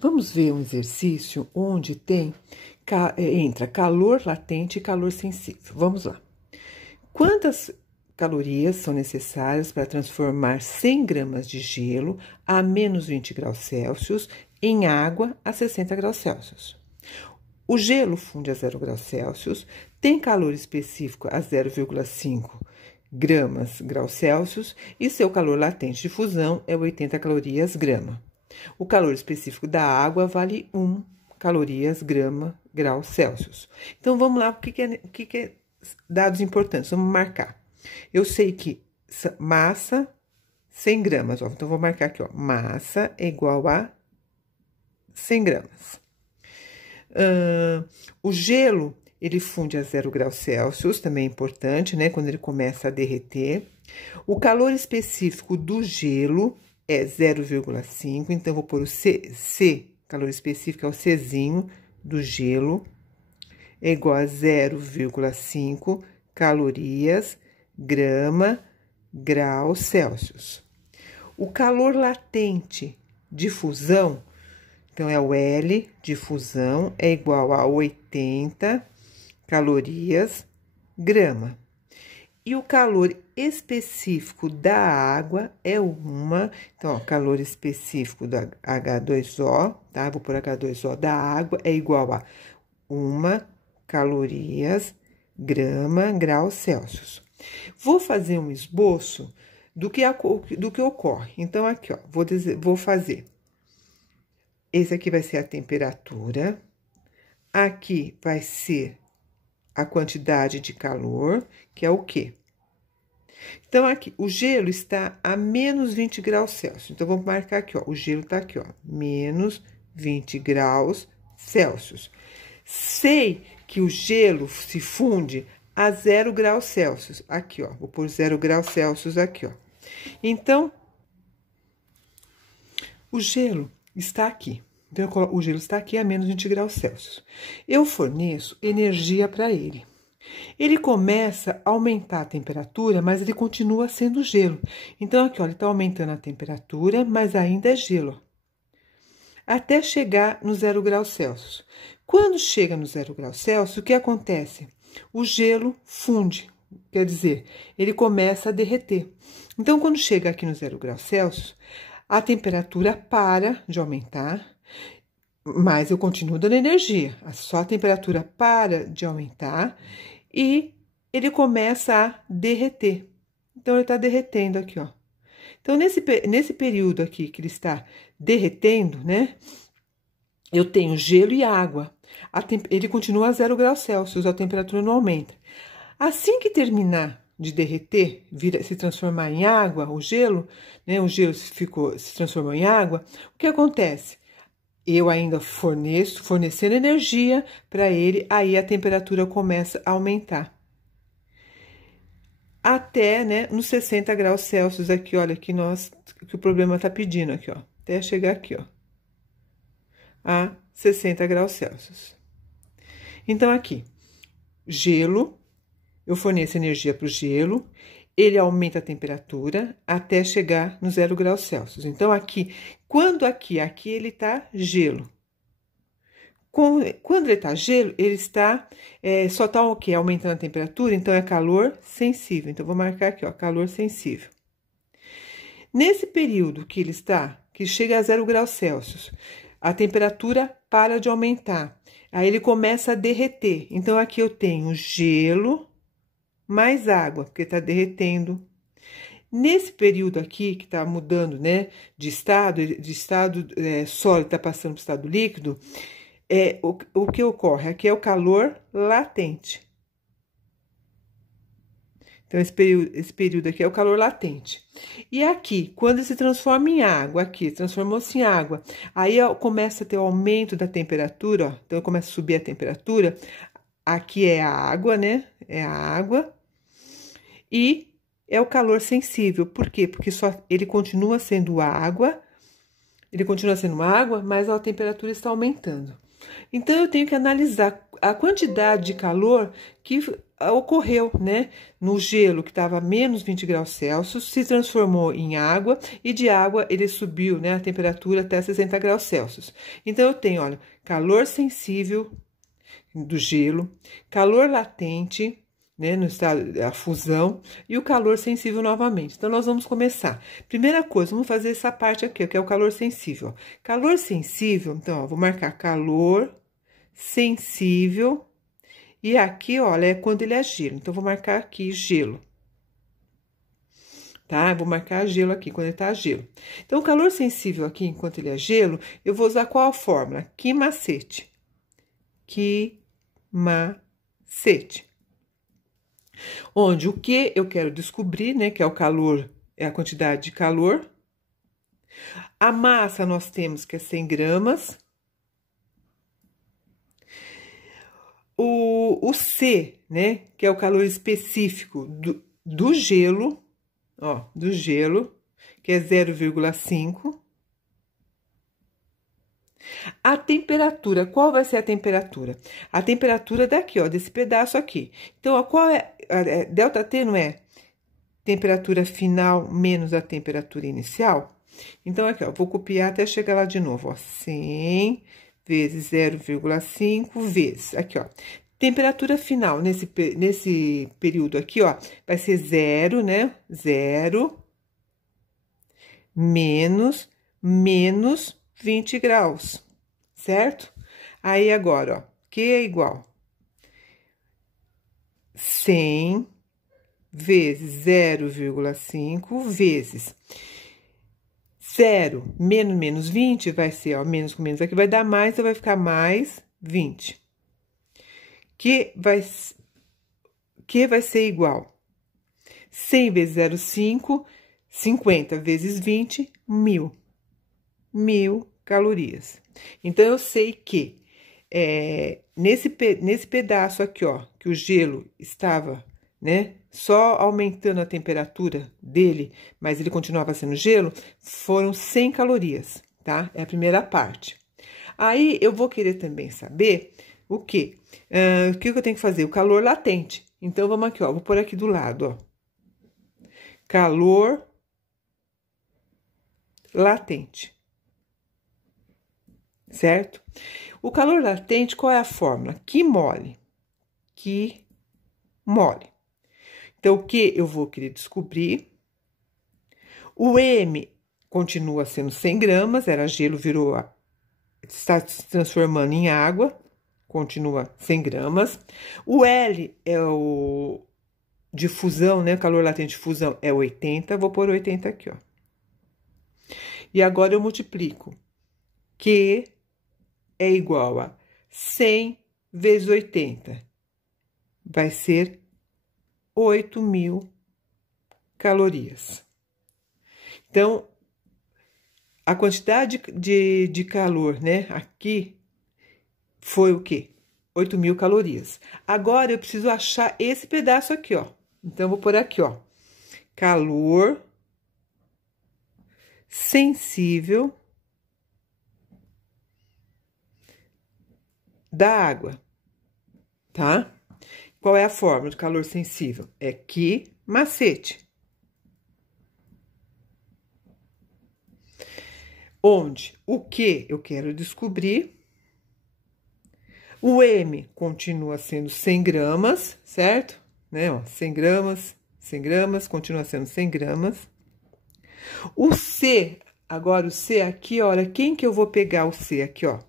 Vamos ver um exercício onde entra calor latente e calor sensível. Vamos lá. Quantas calorias são necessárias para transformar 100 gramas de gelo a menos 20 graus Celsius em água a 60 graus Celsius? O gelo funde a 0 graus Celsius, tem calor específico a 0,5 graus Celsius e seu calor latente de fusão é 80 calorias grama. O calor específico da água vale 1 calorias grau Celsius. Então, vamos lá, o que é dados importantes? Vamos marcar. Eu sei que massa, 100 gramas, ó, então vou marcar aqui, ó, massa é igual a 100 gramas. O gelo, ele funde a 0 graus Celsius, também é importante, né, quando ele começa a derreter. O calor específico do gelo é 0,5, então vou pôr o C, calor específico é o Czinho do gelo, é igual a 0,5 calorias grau Celsius. O calor latente de fusão, então, é o L de fusão, é igual a 80 calorias grama. E o calor específico da água é então, ó, calor específico da H2O, tá? Vou pôr H2O da água, é igual a 1 calorias grau Celsius. Vou fazer um esboço do que ocorre. Então, aqui, ó, vou fazer. Esse aqui vai ser a temperatura, aqui vai ser a quantidade de calor, que é o quê? Então, aqui, o gelo está a menos 20 graus Celsius. Então, vamos marcar aqui, ó, o gelo tá aqui, ó, menos 20 graus Celsius. Sei que o gelo se funde a 0 graus Celsius. Aqui, ó, vou pôr 0 graus Celsius aqui, ó. Então, o gelo está aqui. Então, o gelo está aqui a menos 20 graus Celsius. Eu forneço energia para ele. Ele começa a aumentar a temperatura, mas ele continua sendo gelo. Então, aqui, ó, ele está aumentando a temperatura, mas ainda é gelo. Até chegar no 0 graus Celsius. Quando chega no 0 graus Celsius, o que acontece? O gelo funde, quer dizer, ele começa a derreter. Então, quando chega aqui no 0 graus Celsius, a temperatura para de aumentar, mas eu continuo dando energia. Só a temperatura para de aumentar e ele começa a derreter. Então, ele está derretendo aqui, ó. Então, nesse período aqui que ele está derretendo, né? Eu tenho gelo e água. Ele continua a 0 graus Celsius, a temperatura não aumenta. Assim que terminar de derreter, se transformar em água, o gelo, né? O gelo se transformou em água, o que acontece? Eu ainda fornecendo energia para ele, aí a temperatura começa a aumentar. Até, né, nos 60 graus Celsius aqui, olha, que o problema tá pedindo aqui, ó. Até chegar aqui, ó. A 60 graus Celsius. Então, aqui, gelo, eu forneço energia para o gelo, ele aumenta a temperatura até chegar no 0 graus Celsius. Então, aqui, aqui ele tá gelo. Quando ele tá gelo, ele está, só tá o quê? Aumentando a temperatura, então é calor sensível. Então, vou marcar aqui, ó, calor sensível. Nesse período que ele está, que chega a 0 graus Celsius, a temperatura para de aumentar. Aí, ele começa a derreter. Então, aqui eu tenho gelo mais água, porque tá derretendo. Nesse período aqui, que tá mudando, né, de estado sólido, tá passando para o estado líquido, o que ocorre? Aqui é o calor latente. Então, esse período aqui é o calor latente. E aqui, quando se transforma em água, aqui, transformou-se em água, aí ó, começa a ter o aumento da temperatura, ó, então começa a subir a temperatura, aqui é a água, né, é a água, e é o calor sensível. Por quê? Porque ele continua sendo água, mas a temperatura está aumentando. Então, eu tenho que analisar a quantidade de calor que ocorreu, né? No gelo que estava a menos 20 graus Celsius, se transformou em água e de água ele subiu, né, a temperatura até 60 graus Celsius. Então, eu tenho, olha, calor sensível do gelo, calor latente, né, no estado da fusão, e o calor sensível novamente. Então, nós vamos começar. Primeira coisa, vamos fazer essa parte aqui, que é o calor sensível. Calor sensível, então, ó, vou marcar calor sensível. E aqui, olha, é quando ele é gelo. Então, vou marcar aqui gelo. Tá? Vou marcar gelo aqui, quando ele tá gelo. Então, o calor sensível aqui, enquanto ele é gelo, eu vou usar qual a fórmula? Que macete. Que macete. Onde o que eu quero descobrir, né, que é o calor, é a quantidade de calor. A massa nós temos que é 100 gramas. O C, né, que é o calor específico do gelo, ó, do gelo, que é 0,5. A temperatura, qual vai ser a temperatura? A temperatura daqui, ó, desse pedaço aqui. Então, ó, qual é? Delta T não é temperatura final menos a temperatura inicial? Então, aqui, ó, vou copiar até chegar lá de novo, ó, 100 vezes 0,5 vezes, aqui, ó. Temperatura final nesse período aqui, ó, vai ser 0, né? 0 menos 20 graus, certo? Aí, agora, ó, Q é igual 100 vezes 0,5 vezes 0 menos 20 vai ser, ó, menos com menos aqui vai dar mais, então vai ficar mais 20. Que vai ser igual 100 vezes 0,5, 50 vezes 20, 1000. 1000 calorias. Então, eu sei que nesse pedaço aqui, ó, que o gelo estava, né, só aumentando a temperatura dele, mas ele continuava sendo gelo, foram 100 calorias, tá? É a primeira parte. Aí, eu vou querer também saber o quê? O que eu tenho que fazer? O calor latente. Então, vamos aqui, ó, vou pôr aqui do lado, ó. Calor latente. Certo? O calor latente, qual é a fórmula? Que mole. Que mole. Então, o que eu vou querer descobrir? O M continua sendo 100 gramas, era gelo, está se transformando em água, continua 100 gramas. O L é o de fusão, né? Calor latente de fusão é 80, vou pôr 80 aqui, ó. E agora eu multiplico. Q é igual a 100 vezes 80. Vai ser 8.000 calorias. Então, a quantidade de calor, né, aqui, foi o quê? 8.000 calorias. Agora, eu preciso achar esse pedaço aqui, ó. Então, eu vou pôr aqui, ó. Calor sensível da água, tá? Qual é a fórmula de calor sensível? É que macete. Onde o que eu quero descobrir, o M continua sendo 100 gramas, certo? Né, ó, 100 gramas, continua sendo 100 gramas. O C, agora o C aqui, olha, quem que eu vou pegar o C aqui, ó?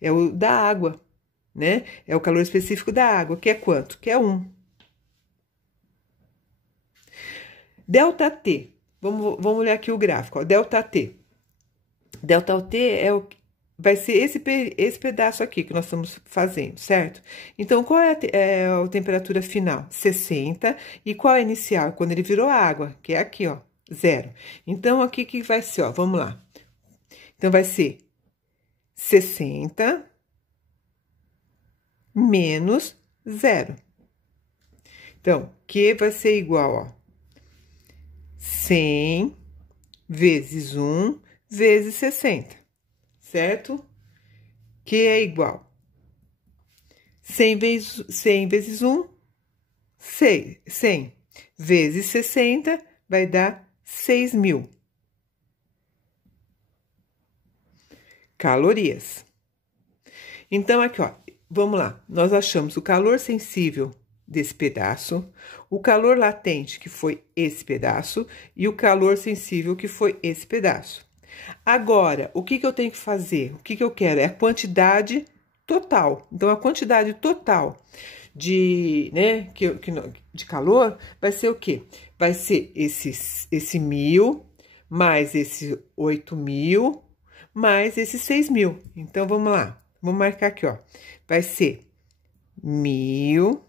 É o da água, né? É o calor específico da água, que é quanto? Que é 1. Delta T, vamos olhar aqui o gráfico, ó, delta T. Delta T vai ser esse pedaço aqui que nós estamos fazendo, certo? Então, qual é a temperatura final? 60. E qual é a inicial? Quando ele virou água, que é aqui, ó, 0. Então, aqui que vai ser, ó, vamos lá. Então, vai ser 60 menos 0. Então, Q vai ser igual, ó, 100 vezes 1 vezes 60, certo? Que é igual 100 vezes 1, 100 vezes 60 vai dar 6.000 calorias. Então, aqui, ó, vamos lá. Nós achamos o calor sensível desse pedaço, o calor latente, que foi esse pedaço, e o calor sensível, que foi esse pedaço. Agora, o que eu tenho que fazer? O que eu quero? É a quantidade total. Então, a quantidade total de, né, de calor vai ser o quê? Vai ser esse 1.000, mais esse 8.000, mais esse 6.000. Então, vamos lá. Vamos marcar aqui, ó. Vai ser 1.000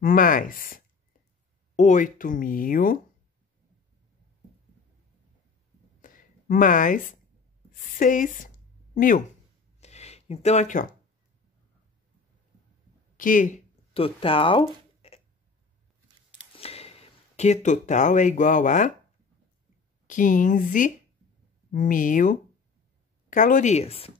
mais 8.000 mais 6.000. Então, aqui, ó. Q total é igual a 15.000 calorias.